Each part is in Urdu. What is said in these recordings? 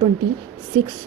26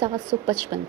755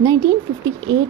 1958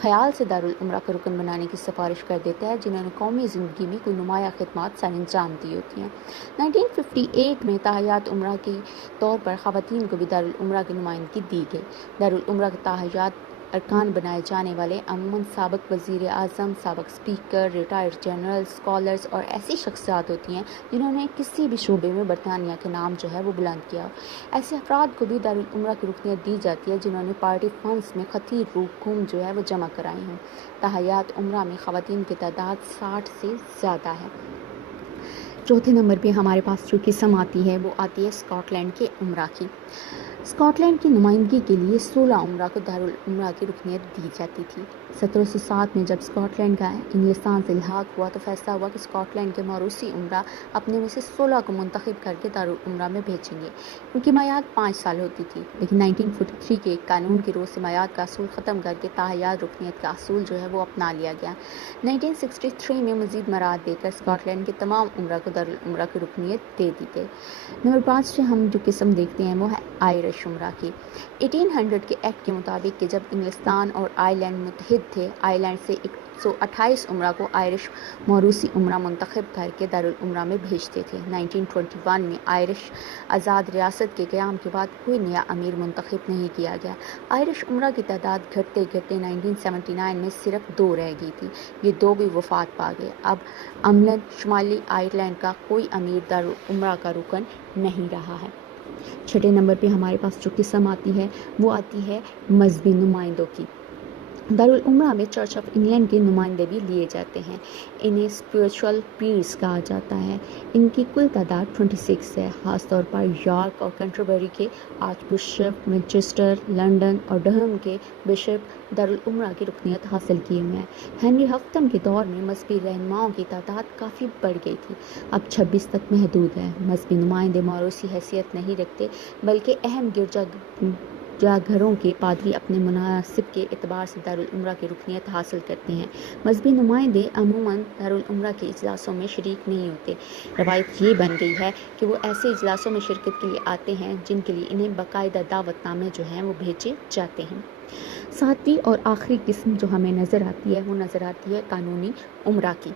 خیال سے دارالعمرہ کا رکن بنانے کی سفارش کر دیتا ہے جنہوں نے قومی زندگی میں کوئی نمایاں خدمات سر انجام دی ہوتی ہیں۔ 1958 میں تاحیات عمرہ کے طور پر خواتین کو بھی دارالعمرہ کی نمائندگی دی گئی۔ دارالعمرہ کے تاحیات ارکان بنائے جانے والے عموماً سابق وزیر اعظم، سابق اسپیکر، ریٹائرڈ جنرل، اسکالرز اور ایسی شخصیات ہوتی ہیں جنہوں نے کسی بھی شعبے میں برطانیہ کے نام جو ہے وہ بلند کیا ہو۔ ایسے افراد کو بھی دارالعمرہ کی رکنیت دی جاتی ہے جنہوں نے پارٹی فنڈز میں خطیر رقوم جو ہے وہ جمع کرائی ہوں۔ تاحیات عمرہ میں خواتین کی تعداد 60 سے زیادہ ہے۔ چوتھے نمبر پہ ہمارے پاس جو قسم آتی ہے وہ آتی ہے اسکاٹ لینڈ کے عمرہ کی۔ اسکاٹ لینڈ کی نمائندگی کے لیے 16 عمرہ کو دارالعمرہ کی رکنیت دی جاتی تھی۔ 1707 میں جب اسکاٹ لینڈ کا انگلستان سے الحاق ہوا تو فیصلہ ہوا کہ اسکاٹ لینڈ کے موروثی عمرہ اپنے میں سے 16 کو منتخب کر کے دارالعمرہ میں بھیجیں گے، کیونکہ میعاد 5 سال ہوتی تھی۔ لیکن 1943 کے ایک قانون کے روز سے میعاد کا اصول ختم کر کے تاحیات رکنیت کا اصول جو ہے وہ اپنا لیا گیا۔ 1963 میں مزید مراعات دے کر اسکاٹ لینڈ کے تمام عمرہ کو دارالعمرہ کی رکنیت دے دی گئی۔ نمبر 5 سے ہم جو قسم دیکھتے ہیں وہ ہے آئرش عمرہ کی۔ 1800 کے ایکٹ کے مطابق کہ جب انگلستان اور آئرلینڈ متحد تھے، آئرلینڈ سے 128 عمرہ کو آئرش موروثی عمرہ منتخب کر کے دارالعمرہ میں بھیجتے تھے۔ 1921 میں آئرش آزاد ریاست کے قیام کے بعد کوئی نیا امیر منتخب نہیں کیا گیا۔ آئرش عمرہ کی تعداد گھٹتے گھٹتے 1979 میں صرف 2 رہ گئی تھی۔ یہ 2 بھی وفات پا گئے۔ اب عملاً شمالی آئرلینڈ کا کوئی امیر دارالعمرہ کا رکن نہیں رہا ہے۔ چھٹے نمبر پہ ہمارے پاس جو قسم آتی ہے وہ آتی ہے مذہبی نمائندوں کی۔ دارالعمرہ میں چرچ آف انگلینڈ کے نمائندے بھی لیے جاتے ہیں۔ انہیں اسپریچول پیرس کہا جاتا ہے۔ ان کی کل تعداد 26 ہے۔ خاص طور پر یارک اور کنٹربری کے آرچ بشپ، وینچسٹر، لنڈن اور ڈرہم کے بشپ دارالعمرہ کی رکنیت حاصل کیے ہوئے ہیں۔ ہنری ہفتم کے دور میں مذہبی رہنماؤں کی تعداد کافی بڑھ گئی تھی، اب 26 تک محدود ہے۔ مذہبی نمائندے موروثی حیثیت نہیں رکھتے بلکہ اہم گرجا گھروں کے پادری اپنے مناسب کے اعتبار سے دارالعمرہ کی رکنیت حاصل کرتے ہیں۔ مذہبی نمائندے عموماً دارالعمرہ کے اجلاسوں میں شریک نہیں ہوتے۔ روایت یہ بن گئی ہے کہ وہ ایسے اجلاسوں میں شرکت کے لیے آتے ہیں جن کے لیے انہیں باقاعدہ دعوت نامے جو ہیں وہ بھیجے جاتے ہیں۔ 7ویں اور آخری قسم جو ہمیں نظر آتی ہے وہ نظر آتی ہے قانونی عمرہ کی۔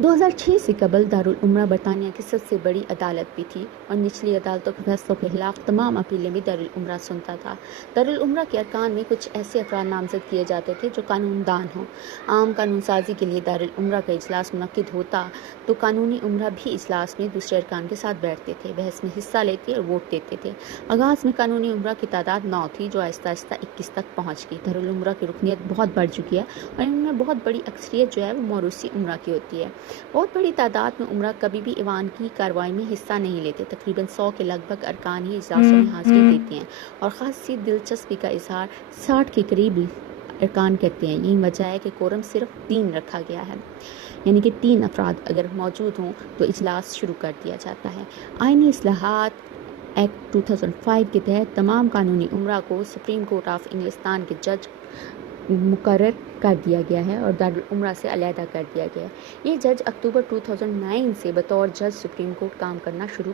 2006 سے قبل دارالعمرہ برطانیہ کی سب سے بڑی عدالت بھی تھی اور نچلی عدالتوں کے فیصلوں کے خلاف تمام اپیلیں بھی دارالعمرہ سنتا تھا۔ دارالعمرہ کے ارکان میں کچھ ایسے افراد نامزد کیے جاتے تھے جو قانون دان ہوں۔ عام قانون سازی کے لیے دارالعمرہ کا اجلاس منعقد ہوتا تو قانونی عمرہ بھی اجلاس میں دوسرے ارکان کے ساتھ بیٹھتے تھے، بحث میں حصہ لیتے اور ووٹ دیتے تھے۔ آغاز میں قانونی عمرہ کی تعداد 9 تھی جو آہستہ آہستہ 21 تک پہنچ گئی۔ دارالعمرہ کی رکنیت بہت بڑھ چکی ہے اور ان میں بہت بڑی اکثریت جو ہے وہ موروثی عمرہ کی ہوتی ہے۔ بہت بڑی تعداد میں عمرہ کبھی بھی ایوان کی کارروائی میں حصہ نہیں لیتے۔ تقریباً 100 کے لگ بھگ ارکان ہی اجلاسوں میں حاضری دیتے ہیں اور خاصی دلچسپی کا اظہار 60 کے قریب ارکان کرتے ہیں۔ یہی وجہ ہے کہ کورم صرف 3 رکھا گیا ہے، یعنی کہ 3 افراد اگر موجود ہوں تو اجلاس شروع کر دیا جاتا ہے۔ آئینی اصلاحات ایکٹ 2005 کے تحت تمام قانونی عمرہ کو سپریم کورٹ آف انگلستان کے جج مقرر کر دیا گیا ہے اور دارالعمرہ سے علیحدہ کر دیا گیا ہے۔ یہ جج اکتوبر 2009 سے بطور جج سپریم کورٹ کام کرنا شروع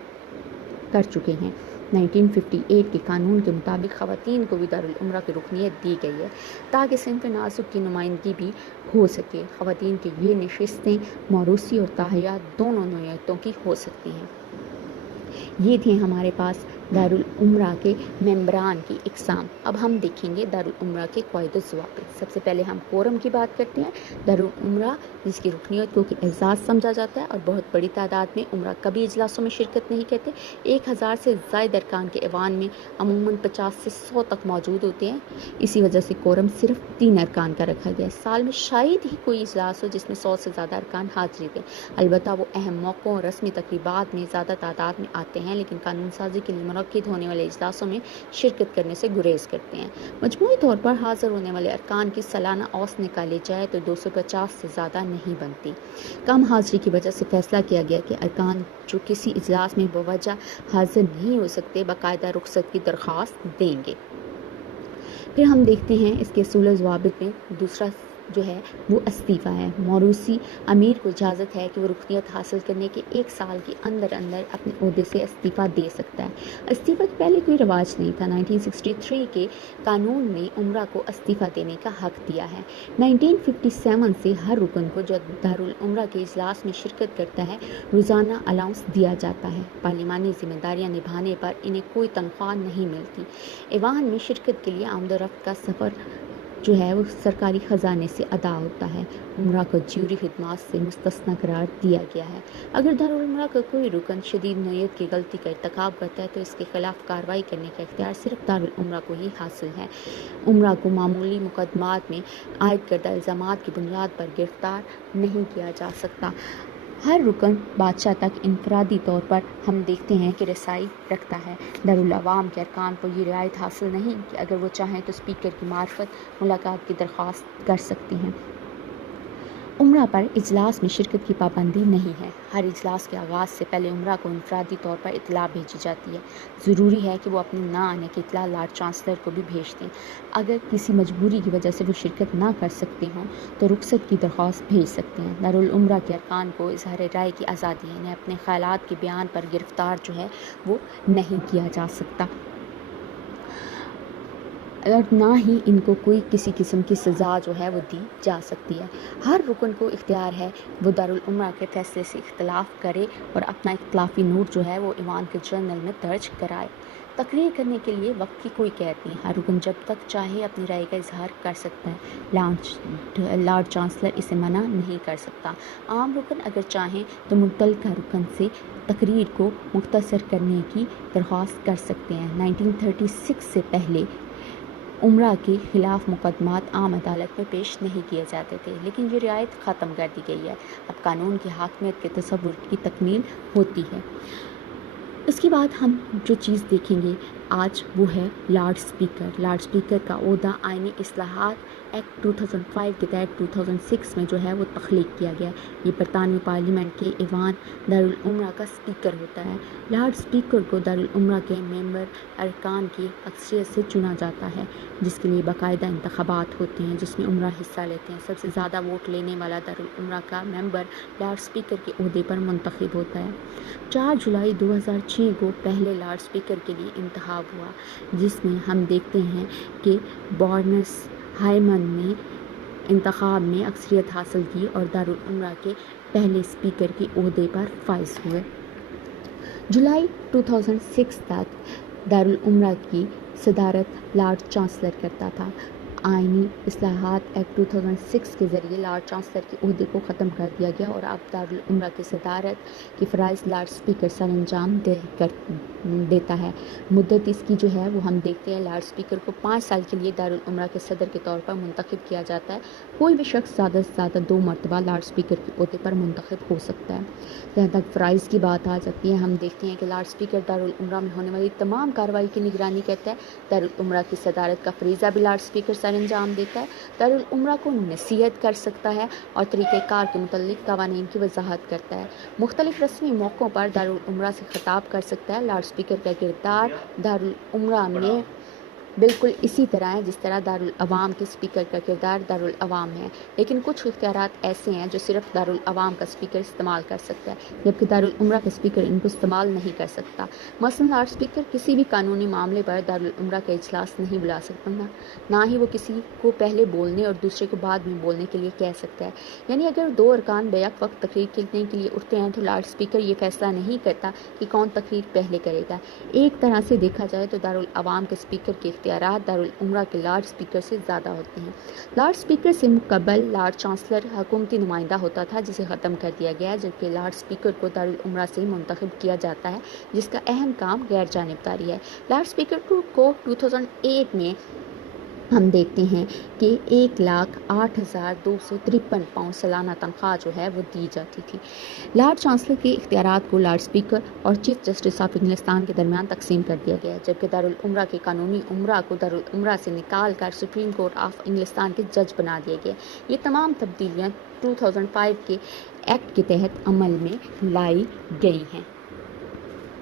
کر چکے ہیں۔ 1958 کے قانون کے مطابق خواتین کو بھی دارالعمرہ کی رکنیت دی گئی ہے تاکہ صنف ناسک کی نمائندگی بھی ہو سکے۔ خواتین کی یہ نشستیں موروثی اور تاحیات دونوں نوعیتوں کی ہو سکتی ہیں۔ یہ تھے ہمارے پاس دارالعمرہ کے ممبران کی اقسام۔ اب ہم دیکھیں گے دارالعمرہ کے قواعد و ضوابط۔ سب سے پہلے ہم کورم کی بات کرتے ہیں۔ دارالعمرہ جس کی رکنیت کو اعزاز سمجھا جاتا ہے اور بہت بڑی تعداد میں عمرہ کبھی اجلاسوں میں شرکت نہیں کرتے۔ 1000 سے زائد ارکان کے ایوان میں عموماً 50 سے 100 تک موجود ہوتے ہیں۔ اسی وجہ سے کورم صرف 3 ارکان کا رکھا گیا ہے۔ سال میں شاید ہی کوئی اجلاس ہو جس میں 100 سے زیادہ ارکان حاضری دیں۔ البتہ وہ اہم موقعوں اور رسمی تقریبات میں زیادہ تعداد میں آتے ہیں، لیکن قانون سازی کے لیے منعقد ہونے والے اجلاسوں میں شرکت کرنے سے گریز کرتے ہیں۔ مجموعی طور پر حاضر ہونے والے ارکان کی سالانہ اوسط نکالی جائے تو 250 سے زیادہ نہیں بنتی۔ کم حاضری کی وجہ سے فیصلہ کیا گیا کہ ارکان جو کسی اجلاس میں بوجہ حاضر نہیں ہو سکتے باقاعدہ رخصت کی درخواست دیں گے۔ پھر ہم دیکھتے ہیں اس کے اصول و ضوابط میں دوسرا جو ہے وہ استعفیٰ ہے۔ موروثی امیر کو اجازت ہے کہ وہ رکنیت حاصل کرنے کے 1 سال کے اندر اندر اپنے عہدے سے استعفیٰ دے سکتا ہے۔ استعفیٰ کے پہلے کوئی رواج نہیں تھا۔ 1963 کے قانون نے امراء کو استعفیٰ دینے کا حق دیا ہے۔ 1957 سے ہر رکن کو جو دارالعمرہ کے اجلاس میں شرکت کرتا ہے روزانہ الاؤنس دیا جاتا ہے۔ پارلیمانی ذمہ داریاں نبھانے پر انہیں کوئی تنخواہ نہیں ملتی۔ ایوان میں شرکت کے لیے آمد و رفت کا سفر جو ہے وہ سرکاری خزانے سے ادا ہوتا ہے۔ امراء کو جوری خدمات سے مستثنی قرار دیا گیا ہے۔ اگر دارالعمرہ کا کوئی رکن شدید نوعیت کی غلطی کا ارتکاب کرتا ہے تو اس کے خلاف کارروائی کرنے کا اختیار صرف دارالعمرہ کو ہی حاصل ہے۔ امراء کو معمولی مقدمات میں عائد کردہ الزامات کی بنیاد پر گرفتار نہیں کیا جا سکتا۔ ہر رکن بادشاہ تک انفرادی طور پر ہم دیکھتے ہیں کہ رسائی رکھتا ہے۔ دارالعوام کے ارکان کو یہ رعایت حاصل نہیں کہ اگر وہ چاہیں تو اسپیکر کی معرفت ملاقات کی درخواست کر سکتی ہیں۔ امراء پر اجلاس میں شرکت کی پابندی نہیں ہے۔ ہر اجلاس کے آغاز سے پہلے امراء کو انفرادی طور پر اطلاع بھیجی جاتی ہے۔ ضروری ہے کہ وہ اپنے نہ آنے کی اطلاع لارڈ چانسلر کو بھی بھیج دیں۔ اگر کسی مجبوری کی وجہ سے وہ شرکت نہ کر سکتے ہوں تو رخصت کی درخواست بھیج سکتے ہیں۔ دارالعمرہ کے ارکان کو اظہار رائے کی آزادی ہے۔ انہیں اپنے خیالات کے بیان پر گرفتار جو ہے وہ نہیں کیا جا سکتا اور نہ ہی ان کو کوئی کسی قسم کی سزا جو ہے وہ دی جا سکتی ہے۔ ہر رکن کو اختیار ہے وہ دارالعمرہ کے فیصلے سے اختلاف کرے اور اپنا اختلافی نوٹ جو ہے وہ ایوان کے جرنل میں درج کرائے۔ تقریر کرنے کے لیے وقت کی کوئی قید نہیں۔ ہر رکن جب تک چاہے اپنی رائے کا اظہار کر سکتا ہے۔ لارڈ چانسلر اسے منع نہیں کر سکتا۔ عام رکن اگر چاہیں تو متعلقہ رکن سے تقریر کو مختصر کرنے کی درخواست کر سکتے ہیں۔ 1936 سے پہلے امراء کے خلاف مقدمات عام عدالت میں پیش نہیں کیے جاتے تھے، لیکن یہ رعایت ختم کر دی گئی ہے۔ اب قانون کی حاکمیت کے تصور کی تکمیل ہوتی ہے۔ اس کے بعد ہم جو چیز دیکھیں گے آج وہ ہے لارڈ اسپیکر۔ لارڈ اسپیکر کا عہدہ آئینی اصلاحات ایکٹ 2005 کے تحت 2006 میں جو ہے وہ تخلیق کیا گیا۔ یہ برطانوی پارلیمنٹ کے ایوان دارالعمرہ کا اسپیکر ہوتا ہے۔ لارڈ اسپیکر کو دارالعمرہ کے ممبر ارکان کی اکثریت سے چنا جاتا ہے، جس کے لیے باقاعدہ انتخابات ہوتے ہیں جس میں امراء حصہ لیتے ہیں۔ سب سے زیادہ ووٹ لینے والا دارالعمرہ کا ممبر لارڈ اسپیکر کے عہدے پر منتخب ہوتا ہے۔ 4 جولائی 2006 کو پہلے لارڈ اسپیکر کے لیے انتخاب ہوا، جس میں ہم دیکھتے ہیں کہ بارنس ہائمن نے انتخاب میں اکثریت حاصل کی اور دارالعمرہ کے پہلے اسپیکر کے عہدے پر فائز ہوئے۔ جولائی 2006 تک دارالعمرہ کی صدارت لارڈ چانسلر کرتا تھا۔ آئینی اصلاحات ایکٹ 2006 کے ذریعے لارڈ چانسلر کے عہدے کو ختم کر دیا گیا اور اب دارالعمرہ کی صدارت کے فرائض لارڈ اسپیکر سر انجام دیتا ہے۔ مدت اس کی جو ہے وہ ہم دیکھتے ہیں، لارڈ اسپیکر کو 5 سال کے لیے دارالعمرہ کے صدر کے طور پر منتخب کیا جاتا ہے۔ کوئی بھی شخص زیادہ سے زیادہ 2 مرتبہ لارڈ اسپیکر کے عہدے پر منتخب ہو سکتا ہے۔ جہاں تک فرائض کی بات آ جاتی ہے، ہم دیکھتے ہیں کہ لارڈ اسپیکر دارالعمرہ میں ہونے والی تمام کارروائی کی نگرانی کرتا ہے۔ دارالعمرہ کی صدارت کا فریضہ بھی لارڈ اسپیکر سر انجام دیتا ہے۔ دارالعمرہ کو نصیحت کر سکتا ہے اور طریقہ کار کے متعلق قوانین کی وضاحت کرتا ہے۔ مختلف رسمی موقعوں پر دارالعمرہ سے خطاب کر سکتا ہے۔ لارڈ اسپیکر کا کردار دارالعمرہ میں بالکل اسی طرح ہے جس طرح دارالعوام کے اسپیکر کا کردار دارالعوام ہے، لیکن کچھ اختیارات ایسے ہیں جو صرف دارالعوام کا اسپیکر استعمال کر سکتا ہے، جبکہ دارالعمرہ کا اسپیکر ان کو استعمال نہیں کر سکتا۔ مثلاً لارڈ اسپیکر کسی بھی قانونی معاملے پر دارالعمرہ کا اجلاس نہیں بلا سکتا، نہ ہی وہ کسی کو پہلے بولنے اور دوسرے کو بعد میں بولنے کے لیے کہہ سکتا ہے۔ یعنی اگر 2 ارکان بیک وقت تقریر کرنے کے لیے اٹھتے ہیں تو لارڈ اسپیکر یہ فیصلہ نہیں کرتا کہ کون تقریر پہلے کرے گا۔ ایک طرح سے دیکھا جائے تو دارالعوام کے اسپیکر کے اختیارات دارالعمرہ کے لارڈ اسپیکر سے زیادہ ہوتے ہیں۔ لارڈ اسپیکر سے قبل لارڈ چانسلر حکومتی نمائندہ ہوتا تھا، جسے ختم کر دیا گیا، جبکہ لارڈ اسپیکر کو دارالعمرہ سے منتخب کیا جاتا ہے، جس کا اہم کام غیر جانبداری ہے۔ لارڈ اسپیکر کو 2008 میں ہم دیکھتے ہیں کہ 1,08,253 پاؤنڈ سالانہ تنخواہ جو ہے وہ دی جاتی تھی۔ لارڈ چانسلر کے اختیارات کو لارڈ اسپیکر اور چیف جسٹس آف انگلستان کے درمیان تقسیم کر دیا گیا ہے، جبکہ دارالعمرہ کے قانونی امراء کو دارالعمرہ سے نکال کر سپریم کورٹ آف انگلستان کے جج بنا دیا گیا۔ یہ تمام تبدیلیاں 2005 کے ایکٹ کے تحت عمل میں لائی گئی ہیں۔